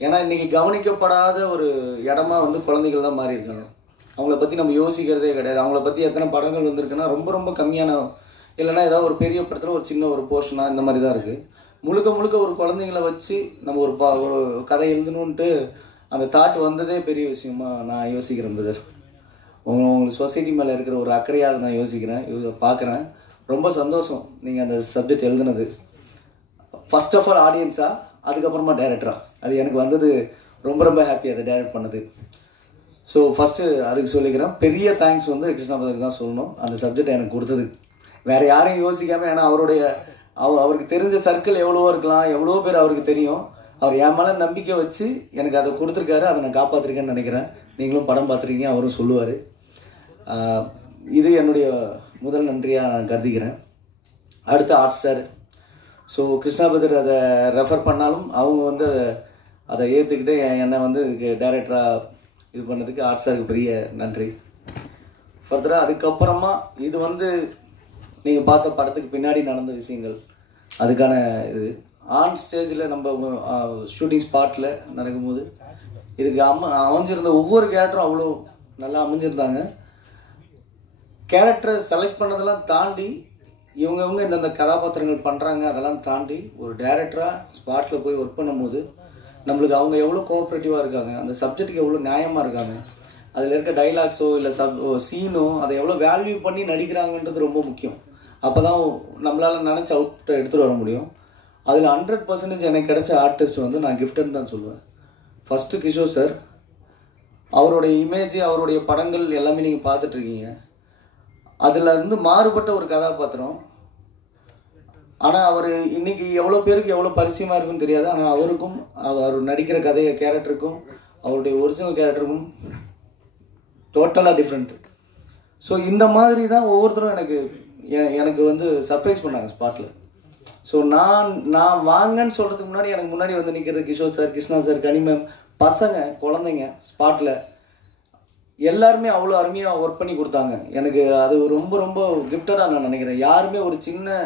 ஏன்னா இன்றைக்கி கவனிக்கப்படாத ஒரு இடமா வந்து குழந்தைகள் தான் மாறி இருக்காங்க. அவங்கள பற்றி நம்ம யோசிக்கிறதே கிடையாது. அவங்கள பற்றி எத்தனை படங்கள் வந்திருக்குன்னா ரொம்ப ரொம்ப கம்மியான, இல்லைன்னா ஏதாவது ஒரு பெரிய படத்தில் ஒரு சின்ன ஒரு போர்ஷனாக இந்த மாதிரி தான் இருக்குது. முழுக்க முழுக்க ஒரு குழந்தைங்கள வச்சு நம்ம ஒரு கதை எழுதணுன்ட்டு அந்த தாட் வந்ததே பெரிய விஷயமா நான் யோசிக்கிறேன் பிரதர். உங்களுக்கு சொசைட்டி மேலே இருக்கிற ஒரு அக்கறையாக அதை நான் யோசிக்கிறேன், பார்க்குறேன். ரொம்ப சந்தோஷம் நீங்கள் அந்த சப்ஜெக்ட் எழுதுனது. ஃபர்ஸ்ட் ஆஃப் ஆல் ஆடியன்ஸாக, அதுக்கப்புறமா டைரக்டராக, அது எனக்கு வந்தது ரொம்ப ரொம்ப ஹாப்பி அதை டைரக்ட் பண்ணது. ஸோ ஃபஸ்ட்டு அதுக்கு சொல்லிக்கிறேன். பெரிய தேங்க்ஸ் வந்து கிருஷ்ணா பிரதருக்கு தான் சொல்லணும், அந்த சப்ஜெக்ட் எனக்கு கொடுத்தது. வேறு யாரையும் யோசிக்காமல், ஏன்னா அவருக்கு தெரிஞ்ச சர்க்கிள் எவ்வளவோ இருக்கலாம், எவ்வளோ பேர் அவருக்கு தெரியும். அவர் என் மேலே நம்பிக்கை வச்சு எனக்கு அதை கொடுத்துருக்காரு, அதை நான் காப்பாற்றிருக்கேன்னு நினைக்கிறேன். நீங்களும் படம் பார்த்துருக்கீங்க, அவரும் சொல்லுவார். இது என்னுடைய முதல் நன்றியாக நான் கருதிக்கிறேன். அடுத்து art star. So Krishna brother அதை ரெஃபர் பண்ணாலும் அவங்க வந்து அதை ஏற்றுக்கிட்டு என்னை வந்து டைரக்டராக இது பண்ணதுக்கு ஆர்ட் ஸ்டாருக்கு பெரிய நன்றி. ஃபர்தராக அதுக்கப்புறமா இது வந்து நீங்கள் பார்த்த படத்துக்கு பின்னாடி நடந்த விஷயங்கள், அதுக்கான இது ஆன் ஸ்டேஜில் நம்ம ஷூட்டிங் ஸ்பாட்டில் நடக்கும்போது இதுக்கு அமைஞ்சிருந்த ஒவ்வொரு கேரக்டரும் அவ்வளோ நல்லா அமைஞ்சிருந்தாங்க. கேரக்டரை செலக்ட் பண்ணதெல்லாம் தாண்டி இவங்க இந்தந்த கதாபாத்திரங்கள் பண்ணுறாங்க, அதெல்லாம் தாண்டி ஒரு டைரக்டராக ஸ்பாட்டில் போய் ஒர்க் பண்ணும்போது நம்மளுக்கு அவங்க எவ்வளோ கோஆப்ரேட்டிவாக இருக்காங்க, அந்த சப்ஜெக்ட்டுக்கு எவ்வளோ நியாயமாக இருக்காங்க, அதில் இருக்க டைலாக்ஸோ இல்லை சீனோ அதை எவ்வளோ வேல்யூ பண்ணி நடிக்கிறாங்கன்றது ரொம்ப முக்கியம். அப்போ தான் நம்மளால் நினச்ச அவுட் எடுத்துகிட்டு வர முடியும். அதில் 100% எனக்கு கிடைச்ச ஆர்டிஸ்ட் வந்து நான் கிஃப்டட் தான் சொல்லுவேன். ஃபஸ்ட்டு கிஷோர் சார், அவருடைய இமேஜ், அவருடைய படங்கள் எல்லாமே நீங்கள் பார்த்துட்ருக்கீங்க. அதில் இருந்து மாறுபட்ட ஒரு கதாபாத்திரம். ஆனால் அவர் இன்னைக்கு எவ்வளோ பேருக்கு எவ்வளோ பரிச்சயமாக இருக்குன்னு தெரியாது. ஆனால் அவருக்கும் அவர் நடிக்கிற கேரக்டருக்கும் அவருடைய ஒரிஜினல் கேரக்டருக்கும் டோட்டலாக டிஃப்ரெண்ட். ஸோ இந்த மாதிரி தான் ஒவ்வொருத்தரும் எனக்கு வந்து சர்ப்ரைஸ் பண்ணாங்க ஸ்பாட்டில். ஸோ நான் வாங்கன்னு சொல்கிறதுக்கு முன்னாடி எனக்கு முன்னாடி வந்து நிற்கிறது கிஷோர் சார், கிருஷ்ணா சார், கனிமேம், பசங்க, குழந்தைங்க ஸ்பாட்டில் எல்லாருமே அவ்வளோ அருமையாக ஒர்க் பண்ணி கொடுத்தாங்க. எனக்கு அது ரொம்ப ரொம்ப கிஃப்டடாக நான் நினைக்கிறேன். யாருமே ஒரு சின்ன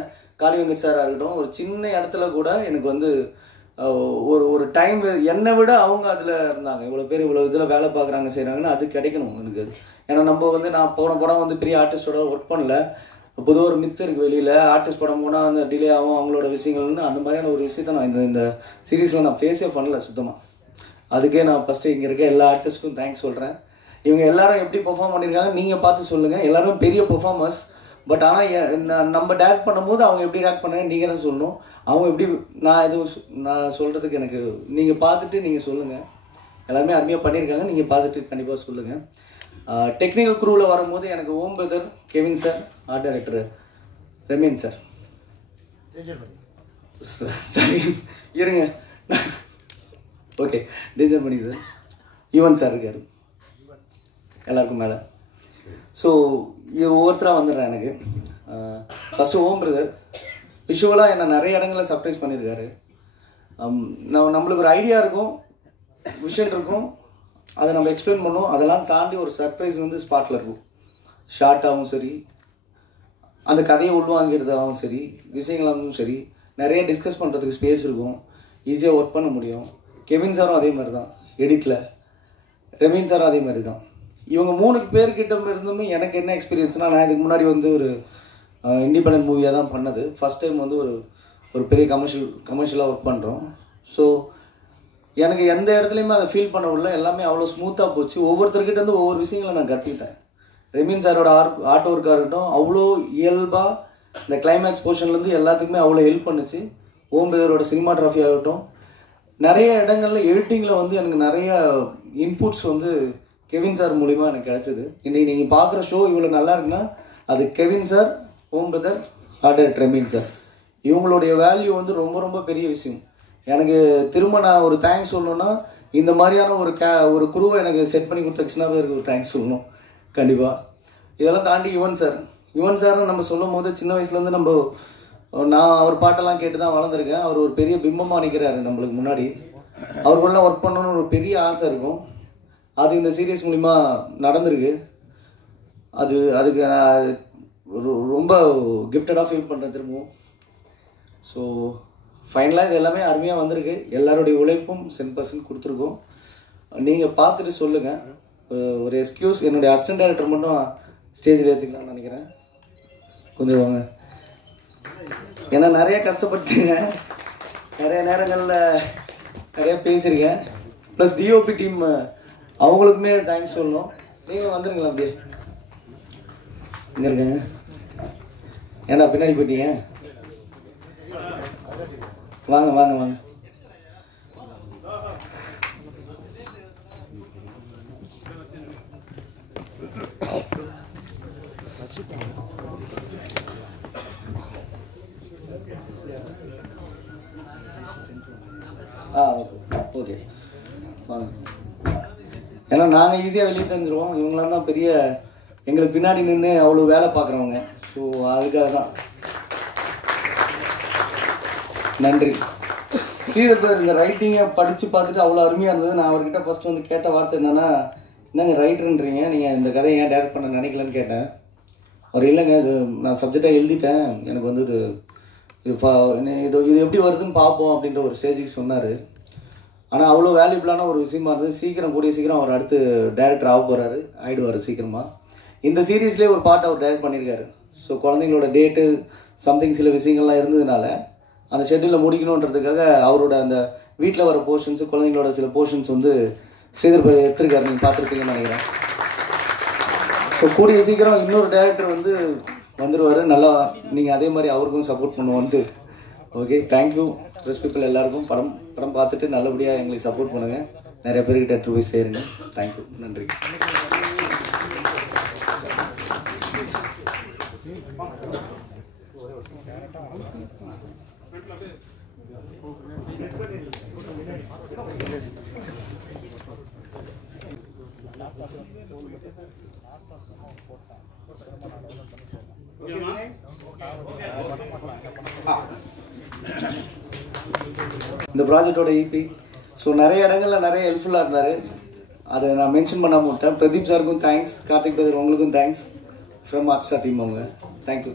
காளி வெங்கட் சாராக இருக்கட்டும், ஒரு சின்ன இடத்துல கூட எனக்கு வந்து ஒரு டைம் என்னை விட அவங்க அதில் இருந்தாங்க. இவ்வளோ பேர் இவ்வளோ இதில் வேலை பார்க்குறாங்க, செய்கிறாங்கன்னு அது கிடைக்கணும் எனக்கு. ஏன்னா நம்ம வந்து நான் போன படம் வந்து பெரிய ஆர்டிஸ்டோட ஒர்க் பண்ணல. பொதுவாக ஒரு மித்து இருக்குது வெளியில், ஆர்டிஸ்ட் படம் போனால் அந்த டிலே ஆகும் அவங்களோட விஷயங்கள்னு, அந்த மாதிரியான ஒரு விஷயத்த நான் இந்த சீரீஸில் நான் ஃபேஸே பண்ணல சுத்தமாக. அதுக்கே நான் ஃபஸ்ட்டு இங்கே இருக்க எல்லா ஆர்டிஸ்ட்டுக்கும் தேங்க்ஸ் சொல்கிறேன். இவங்க எல்லாரும் எப்படி பெர்ஃபார்ம் பண்ணியிருக்காங்க நீங்கள் பார்த்து சொல்லுங்கள். எல்லாரும் பெரிய பெர்ஃபார்மர்ஸ். பட் ஆனால் நம்ம டேரக்ட் பண்ணும்போது அவங்க எப்படி டேரக்ட் பண்ணாங்க நீங்கள் தான் சொல்லணும். அவங்க எப்படி நான் சொல்கிறதுக்கு எனக்கு நீங்கள் பார்த்துட்டு நீங்கள் சொல்லுங்கள். எல்லாருமே அருமையாக பண்ணியிருக்காங்க, நீங்கள் பார்த்துட்டு கண்டிப்பாக சொல்லுங்கள். டெக்னிக்கல் க்ரூவில் வரும்போது எனக்கு Om brother, Kevin sir, art director Remin sir, சரி இருங்க, okay, danger Mani sir, Yuvan sir இருக்கார் எல்லாருக்கும் மேலே. ஸோ இது ஒவ்வொருத்தராக வந்துடுறேன். எனக்கு ஃபஸ்ட்டு ஓம் பிரதர் விஷுவலாக என்னை நிறைய இடங்களில் சர்ப்ரைஸ் பண்ணியிருக்காரு. நம்மளுக்கு ஒரு ஐடியா இருக்கும், விஷன் இருக்கும், அதை நம்ம எக்ஸ்பிளைன் பண்ணுவோம். அதெல்லாம் தாண்டி ஒரு சர்ப்ரைஸ் வந்து ஸ்பாட்டில் இருக்கும். ஷார்ட்டாகவும் சரி, அந்த கதையை உள்வாங்கிறதாகவும் சரி, விஷயங்களாகவும் சரி, நிறைய டிஸ்கஸ் பண்ணுறதுக்கு ஸ்பேஸ் இருக்கும், ஈஸியாக ஒர்க் பண்ண முடியும். கெவின் சாரும் அதே மாதிரி தான் எடிட்டில், ரெமீன் சாரும் அதே மாதிரி தான். இவங்க 3 பேர்கிட்ட இருந்துமே எனக்கு என்ன எக்ஸ்பீரியன்ஸ்னால், நான் இதுக்கு முன்னாடி வந்து ஒரு இண்டிபெண்டன்ட் மூவியாக தான் பண்ணது. ஃபஸ்ட் டைம் வந்து ஒரு பெரிய கமர்ஷியலாக ஒர்க் பண்ணுறோம். ஸோ எனக்கு எந்த இடத்துலையுமே அதை ஃபீல் பண்ண விடல, எல்லாமே அவ்வளோ ஸ்மூத்தாக போச்சு. ஒவ்வொருத்தர்கிட்ட இருந்து ஒவ்வொரு விஷயங்களை நான் கற்றுக்கிட்டேன். ரெமீன் சாரோட ஆர்ட் ஒர்க்காக இருக்கட்டும், அவ்வளோ இயல்பாக இந்த கிளைமேக்ஸ் போர்ஷன்லேருந்து எல்லாத்துக்குமே அவ்வளோ ஹெல்ப் பண்ணுச்சு. ஓம் பிரதரோட சினிமாட்ராஃபி ஆகட்டும், நிறைய இடங்களில் எடிட்டிங்கில் வந்து எனக்கு நிறைய இன்புட்ஸ் வந்து கெவின் சார் மூலிமா எனக்கு கிடச்சிது. இன்றைக்கி நீங்கள் பார்க்குற ஷோ இவ்வளோ நல்லா இருக்குன்னா அது கெவின் சார், ஓம் brother, art director Remin sir, இவங்களுடைய வேல்யூ வந்து ரொம்ப ரொம்ப பெரிய விஷயம். எனக்கு திரும்ப நான் ஒரு தேங்க்ஸ் சொல்லணுன்னா, இந்த மாதிரியான ஒரு குருவை எனக்கு செட் பண்ணி கொடுத்த கிருஷ்ணா பிரதருக்கு ஒரு தேங்க்ஸ் சொல்லணும் கண்டிப்பாக. இதெல்லாம் தாண்டி யுவன் சார்னு நம்ம சொல்லும் போது சின்ன வயசுலேருந்து நான் அவர் பாட்டெல்லாம் கேட்டு தான் வளர்ந்துருக்கேன். அவர் ஒரு பெரிய பிம்பமாக நிற்கிறாரு நம்மளுக்கு முன்னாடி. அவருக்குள்ளே ஒர்க் பண்ணணும்னு ஒரு பெரிய ஆசை இருக்கும். அது இந்த சீரியஸ் மூலிமா நடந்திருக்கு. அதுக்கு ரொம்ப கிஃப்டடாக ஃபீல் பண்ணுறேன் திரும்பவும். ஸோ ஃபைனலாக இது எல்லாமே அருமையாக வந்திருக்கு. எல்லாருடைய உழைப்பும் 100% கொடுத்துருக்கோம். நீங்கள் பார்த்துட்டு சொல்லுங்கள். ஒரு எக்ஸ்கியூஸ், என்னுடைய அசிஸ்டன்ட் டைரக்டர் மட்டும் ஸ்டேஜில் ஏற்றிக்கலாம்னு நினைக்கிறேன். கொஞ்சம் வாங்க, ஏன்னா நிறைய கஷ்டப்பட்டுங்க. நிறைய நேரங்களில் நிறைய பேசியிருக்கேன். ப்ளஸ் டிஓபி டீம் அவங்களுக்குமே தேங்க்ஸ் சொல்லணும். நீங்கள் வந்துருங்களா அப்படியே இங்கே இருக்காங்க. ஏன்னா பின்னாடி போயிட்டீங்க. வாங்க வாங்க வாங்க. ஓகே வாங்க. ஏன்னா நாங்கள் ஈஸியாக வெளியே தெரிஞ்சிருவோம், இவங்களாம் தான் பெரிய எங்களுக்கு பின்னாடி நின்று அவ்வளோ வேலை பார்க்குறவங்க. ஸோ அதுக்காக தான் நன்றி. ஸ்ரீதர் பிரதர் இந்த ரைட்டிங்கை படித்து பார்த்துட்டு அவ்வளோ அருமையாக இருந்தது. நான் அவர்கிட்ட ஃபஸ்ட்டு வந்து கேட்ட வார்த்தை என்னென்னா, என்னங்க ரைட்டருன்றீங்க, நீங்கள் இந்த கதையை ஏன் டேரக்ட் பண்ண நினைக்கலன்னு கேட்டேன். அவர் இல்லைங்க, இது நான் சப்ஜெக்டாக எழுதிட்டேன், எனக்கு வந்து இது எப்படி வருதுன்னு பார்ப்போம் அப்படின்ற ஒரு ஸ்டேஜுக்கு சொன்னார். ஆனால் அவ்வளோ வேல்யூபிளான ஒரு விஷயமா இருந்தது. சீக்கிரம் கூடிய சீக்கிரம் அவர் அடுத்து டைரக்டர் ஆக போகிறாரு, ஆகிடுவார் சீக்கிரமாக. இந்த சீரீஸ்லேயே ஒரு பார்ட் அவர் டைரக்ட் பண்ணியிருக்காரு. ஸோ குழந்தைங்களோட டேட்டு சம்திங் சில விஷயங்கள்லாம் இருந்ததுனால அந்த ஷெட்யூலில் முடிக்கணுன்றதுக்காக அவரோட அந்த வீட்டில் வர போர்ஷன்ஸு, குழந்தைங்களோட சில போர்ஷன்ஸ் வந்து ஸ்ரீதர் எடுத்திருக்காரு. நீங்கள் பார்த்துருப்பீங்கன்னு நினைக்கிறேன். ஸோ கூடிய சீக்கிரம் இன்னொரு டைரக்டர் வந்து வந்துடுவார். நல்லா நீங்கள் அதே மாதிரி அவருக்கும் சப்போர்ட் பண்ணுவோன்ட்டு. ஓகே, தேங்க்யூ ப்ரெஸ் பீப்புள் எல்லாருக்கும். படம் பார்த்துட்டு நல்லபடியாக எங்களுக்கு சப்போர்ட் பண்ணுங்கள். நிறைய பேர்கிட்ட எடுத்து போய் சேருங்க. தேங்க்யூ, நன்றி. இந்த ப்ராஜெக்டோட ஈபி ஸோ நிறைய இடங்களில் நிறைய ஹெல்ப்ஃபுல்லாக இருந்தார். அதை நான் மென்ஷன் பண்ணாமல் விட்டேன். பிரதீப் சாருக்கும் தேங்க்ஸ், கார்த்திக் பிரதர் உங்களுக்கும் தேங்க்ஸ், ஃப்ரம் ஹாட்ஸ்டார் டீம் அவங்க. தேங்க்யூ.